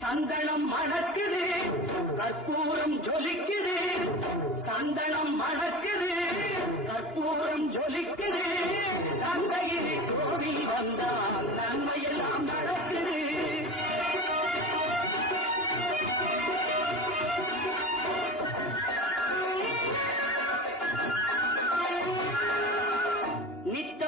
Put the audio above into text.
சந்தனம் மணக்குது கற்பூரம் ஜோ